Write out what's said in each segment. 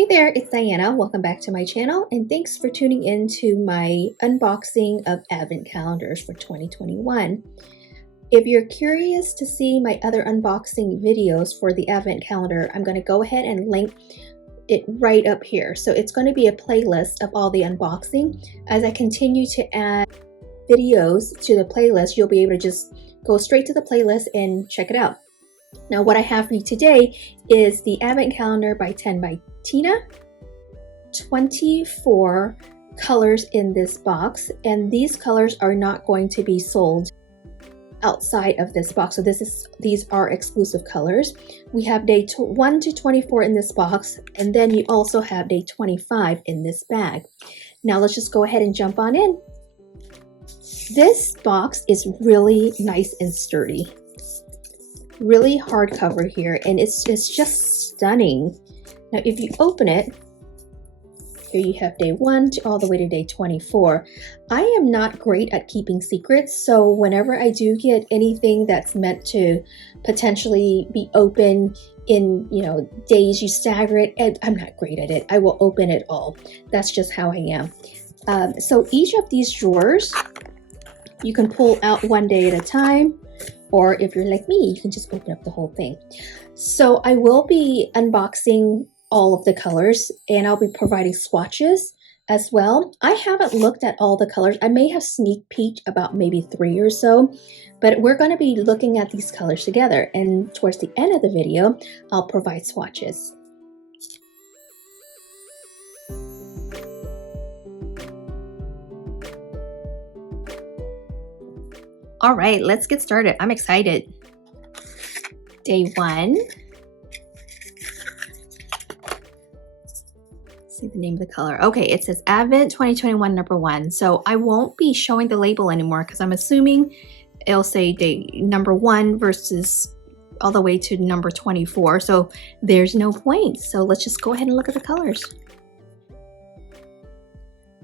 Hey there, it's Diana. Welcome back to my channel and thanks for tuning in to my unboxing of advent calendars for 2021. If you're curious to see my other unboxing videos for the advent calendar, I'm going to go ahead and link it right up here. So it's going to be a playlist of all the unboxing. As I continue to add videos to the playlist, you'll be able to just go straight to the playlist and check it out. Now what I have for you today is the advent calendar by 10 by Tina, 24 colors in this box, and these colors are not going to be sold outside of this box. So these are exclusive colors. We have day 1 to 24 in this box, and then you also have day 25 in this bag. Now let's just go ahead and jump on in. This box is really nice and sturdy. Really hardcover here, and it's just stunning. Now if you open it, here you have day 1 to all the way to day 24. I am not great at keeping secrets, so whenever I do get anything that's meant to potentially be open in, days you stagger it, and I'm not great at it. I will open it all. That's just how I am. So each of these drawers, you can pull out one day at a time, or if you're like me, you can just open up the whole thing. So I will be unboxing all of the colors, and I'll be providing swatches as well. I haven't looked at all the colors. I may have sneak peeked about maybe 3 or so, but we're going to be looking at these colors together, and towards the end of the video, I'll provide swatches. All right, let's get started. I'm excited. Day 1. See the name of the color. Okay, it says Advent 2021 number 1. So I won't be showing the label anymore because I'm assuming it'll say day number 1 versus all the way to number 24. So there's no point. So let's just go ahead and look at the colors.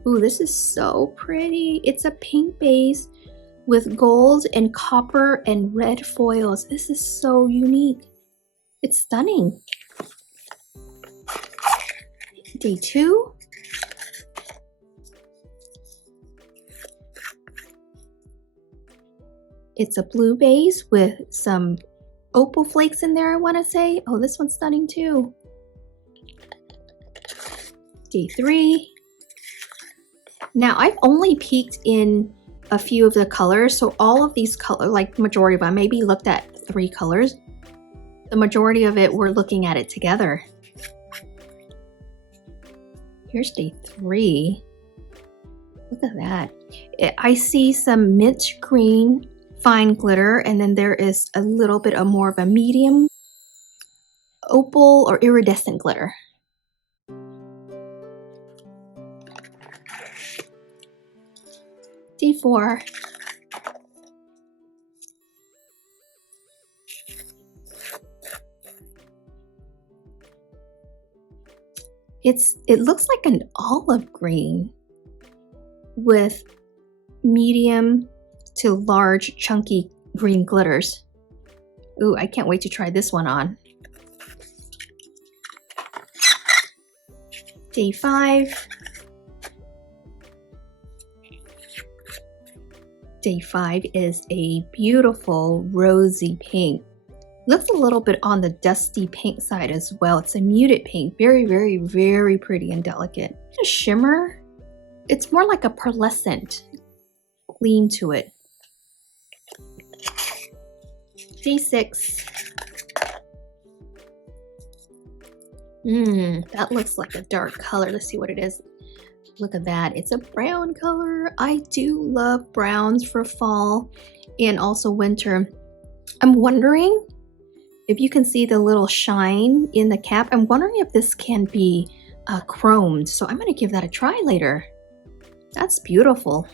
Ooh, this is so pretty. It's a pink base with gold and copper and red foils. This is so unique. It's stunning. Day 2. It's a blue base with some opal flakes in there, I want to say. Oh, this one's stunning too. Day 3. Now, I've only peeked in a few of the colors, so all of these colors, like majority of them, maybe looked at 3 colors. The majority of it, we're looking at it together. Here's day 3. Look at that. I see some mint green fine glitter, and then there is a little bit of more of a medium opal or iridescent glitter. Day 4. It looks like an olive green with medium to large chunky green glitters. Ooh, I can't wait to try this one on. Day 5. Day 5 is a beautiful rosy pink. Looks a little bit on the dusty pink side as well. It's a muted pink, very, very, very pretty and delicate. A shimmer. It's more like a pearlescent lean to it. Day 6. That looks like a dark color. Let's see what it is. Look at that. It's a brown color. I do love browns for fall and also winter. I'm wondering if you can see the little shine in the cap. I'm wondering if this can be chromed. So I'm going to give that a try later. That's beautiful.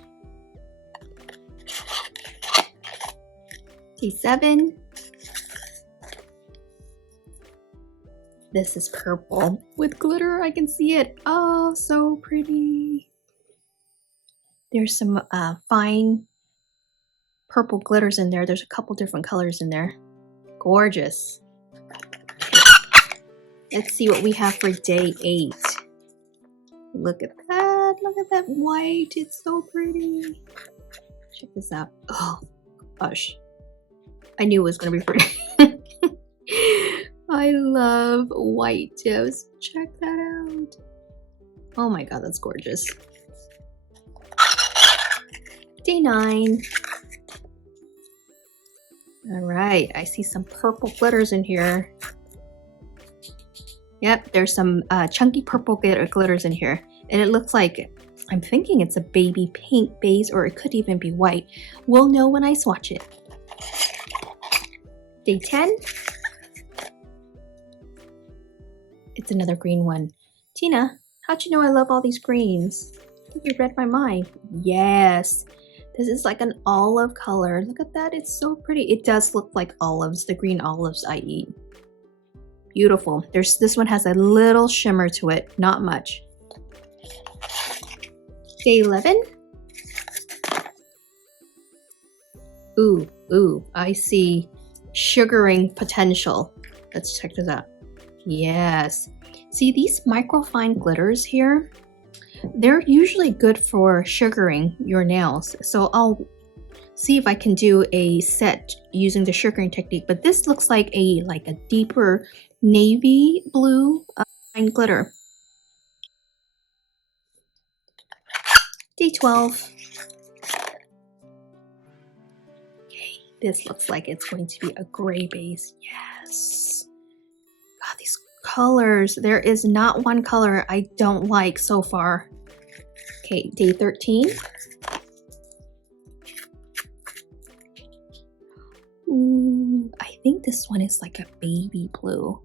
Day 7. This is purple with glitter. I can see it. Oh, so pretty. There's some fine purple glitters in there. There's a couple different colors in there. Gorgeous. Let's see what we have for day 8. Look at that. Look at that white. It's so pretty. Check this out. Oh, gosh. I knew it was going to be pretty. I love white tips. Check that out. Oh my god, that's gorgeous. Day 9. Alright, I see some purple glitters in here. Yep, there's some chunky purple glitters in here. And it looks like, I'm thinking it's a baby pink base, or it could even be white. We'll know when I swatch it. Day 10. It's another green one. Tina, how'd you know I love all these greens? I think you read my mind. Yes. This is like an olive color. Look at that. It's so pretty. It does look like olives, the green olives I eat. Beautiful. This one has a little shimmer to it. Not much. Day 11. Ooh, I see sugaring potential. Let's check this out. Yes. See, these microfine glitters here, they're usually good for sugaring your nails. So I'll see if I can do a set using the sugaring technique. But this looks like a deeper navy blue fine glitter. Day 12. Okay, this looks like it's going to be a gray base. Yes. God, these colors. There is not one color I don't like so far. Okay, day 13. Ooh, I think this one is like a baby blue.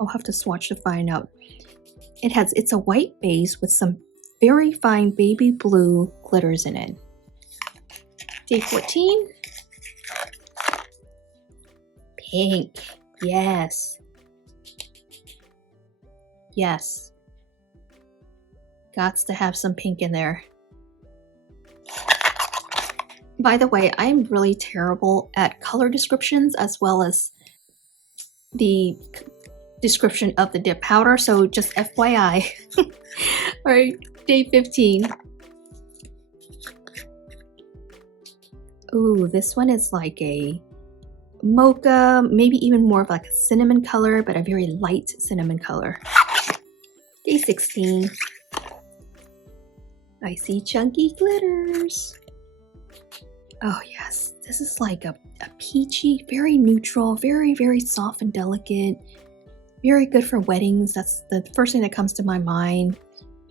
I'll have to swatch to find out. It's a white base with some very fine baby blue glitters in it. Day 14. Pink. Yes. Yes. Gots to have some pink in there. By the way, I'm really terrible at color descriptions as well as the description of the dip powder, so just FYI. Alright, day 15. Ooh, this one is like a mocha, maybe even more of like a cinnamon color, but a very light cinnamon color. Day 16. I see chunky glitters. Oh yes, this is like a peachy, very neutral, very, very soft and delicate. Very good for weddings. That's the first thing that comes to my mind.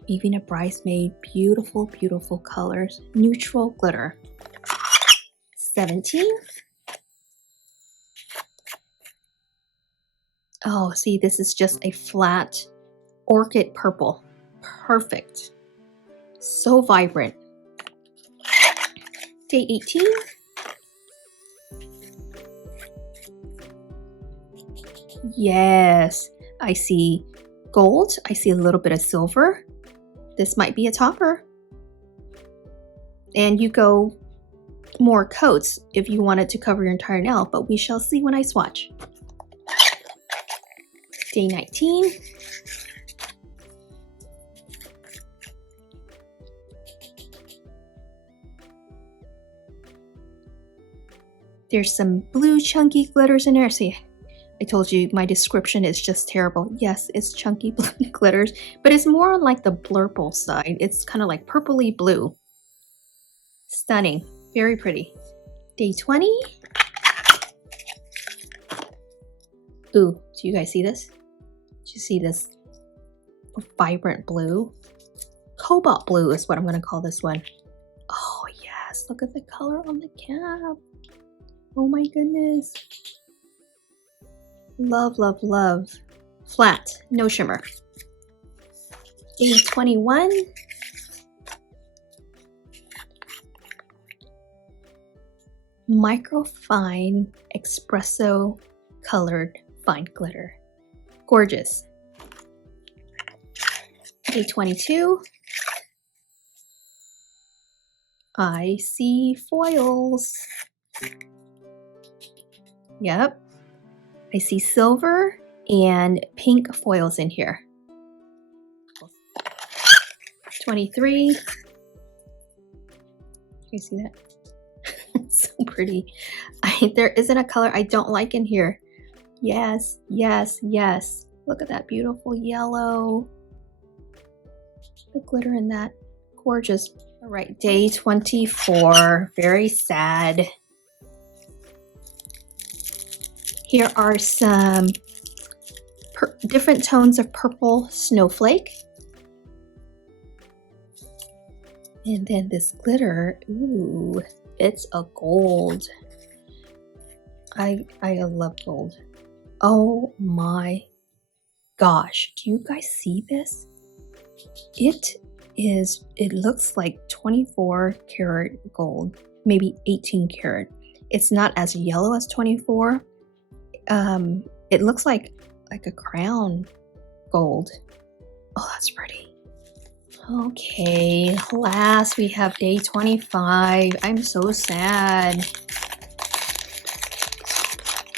Even a bridesmaid. Beautiful, beautiful colors. Neutral glitter. 17. Oh, see, this is just a flat orchid purple. Perfect. So vibrant. Day 18. Yes, I see gold. I see a little bit of silver. This might be a topper. And you go more coats if you wanted to cover your entire nail, but we shall see when I swatch. Day 19. There's some blue chunky glitters in there. See, I told you my description is just terrible. Yes, it's chunky blue glitters, but it's more on like the 𝕿𝕝𝕚 side. It's kind of like purpley blue. Stunning. Very pretty. Day 20. Ooh, do you guys see this? Do you see this vibrant blue? Cobalt blue is what I'm going to call this one. Oh yes, look at the color on the cap. Oh my goodness. Love, love, love. Flat, no shimmer. Day 21. Microfine espresso colored fine glitter. Gorgeous. Day 22. I see foils. Yep. I see silver and pink foils in here. 23. Can you see that? It's so pretty. There isn't a color I don't like in here. Yes, yes, yes. Look at that beautiful yellow. The glitter in that. Gorgeous. All right, day 24. Very sad. Here are some different tones of purple snowflake. And then this glitter, ooh, it's a gold. I love gold. Oh my gosh, do you guys see this? It looks like 24 karat gold, maybe 18 karat. It's not as yellow as 24. It looks like a crown gold. Oh, that's pretty. Okay, last we have day 25. I'm so sad.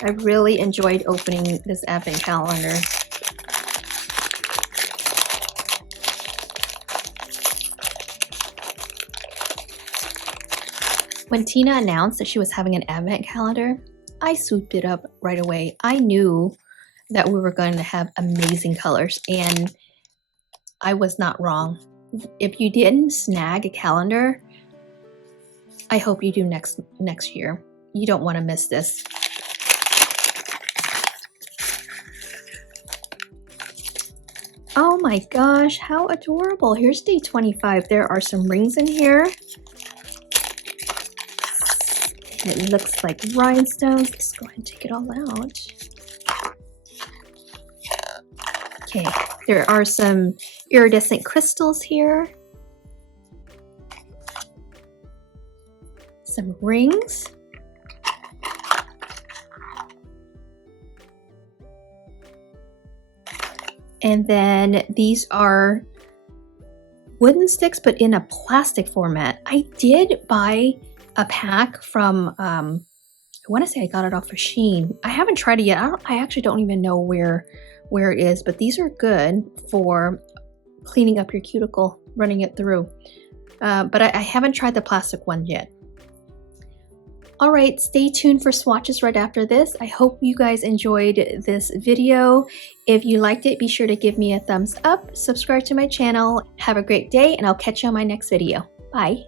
I really enjoyed opening this advent calendar. When Tina announced that she was having an advent calendar, I swooped it up right away. I knew that we were going to have amazing colors, and I was not wrong. If you didn't snag a calendar, I hope you do next year. You don't want to miss this. Oh my gosh, how adorable. Here's day 25. There are some rings in here. It looks like rhinestones. Let's go ahead and take it all out. Okay, there are some iridescent crystals here. Some rings. And then these are wooden sticks, but in a plastic format. I did buy a pack from, I want to say I got it off of Shein. I haven't tried it yet. I actually don't even know where it is, but these are good for cleaning up your cuticle, running it through. But I haven't tried the plastic one yet. All right, stay tuned for swatches right after this. I hope you guys enjoyed this video. If you liked it, be sure to give me a thumbs up, subscribe to my channel. Have a great day, and I'll catch you on my next video. Bye.